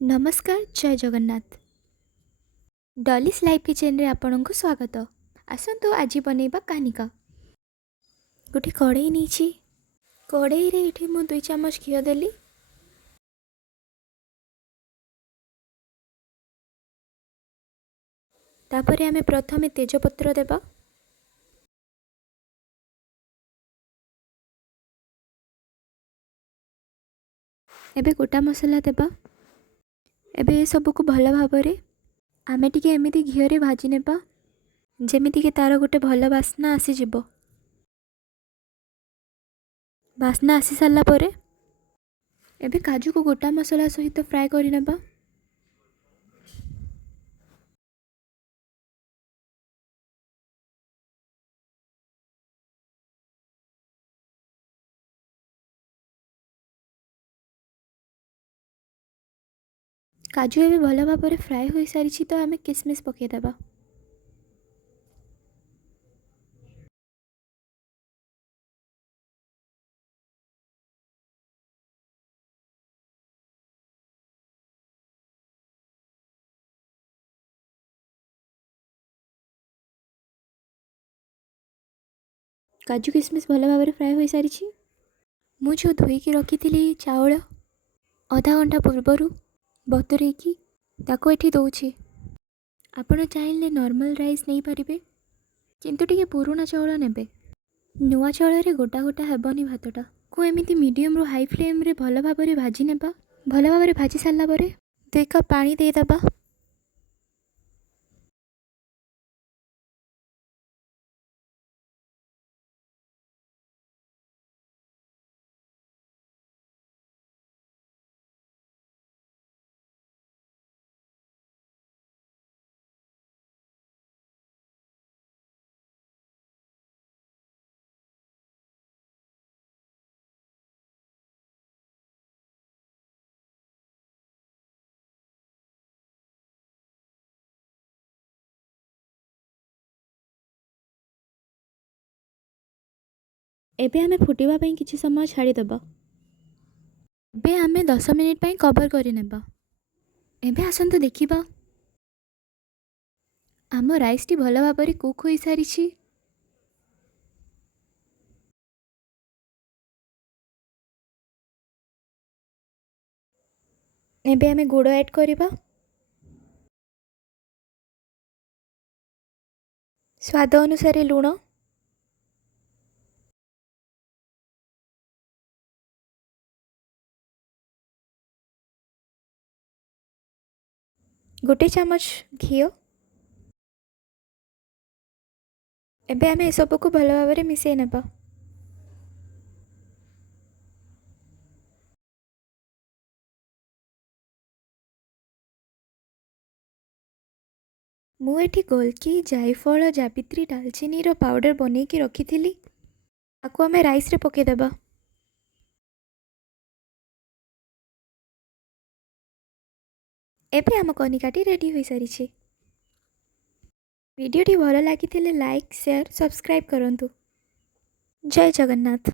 नमस्कार जय Jagannath. Dolly's life kitchen रे आपनको स्वागत। आसतु आज बनैबा कानिका। गोटे कड़ई नहीं, कड़ई रे इठी मु 2 चामच घी देली। तापरे आमे प्रथमे तेजपत्र देबा। एबे गोटा मसला देबा। एबे ए सब को भल भाबरे आमे टिके एमिति घी रे भाजी नेबा जेमिति के तार गोटे भल बास्ना आसी जिवो। बास्ना आसी सारला परे एबे काजू को गोटा मसला सहित फ्राए करि नेबा। काजू एबे भल भाबरे फ्राए होई सारिछि तो आमे किसमिस पके देबा। काजू किसमिस भल भाबरे फ्राए होई सारिछि। मु जो धोईकी रखी चाउल अधा घंटा पूर्वर बतुरेकी ताको एठी दौछि। आपण चाहिले नॉर्मल राइस नहीं पारिबे किंतु टिके पुराना चाउल नेबे। नुआ चाउल रे गोटा गोटा हेबनी भातटा को एमिति मीडियम रो हाई फ्लेम रे भल भाबरे भाजी नेबा। भल भाबरे भाजी सारला परे 2 कप पानी दे दबा। एबे आमे फुटिबा पई किछि समय छाड़ी दबा। एबे आमे 10 मिनिट पई कवर करि नेबा। एबे आसंतु देखिबा आम राइस टी भल भाबरे कुक होई सारिछि। एबे आमे गुड़ ऐड करिबा। स्वाद अनुसार लूण। गोटे चामच घी। एबे आमे ए सब को भल भाबरे मिसै नेबा। मु एठी गोलकी जायफल जावित्री डालचीनी रो पाउडर बनै की रखी थिली। आको आमे राइस रे पके देबा। एबे आम कनिकाटी रेडी होई सारिछि। वीडियो टी भल लागिथिले लाइक शेयर सब्सक्राइब करंतु। जय जगन्नाथ।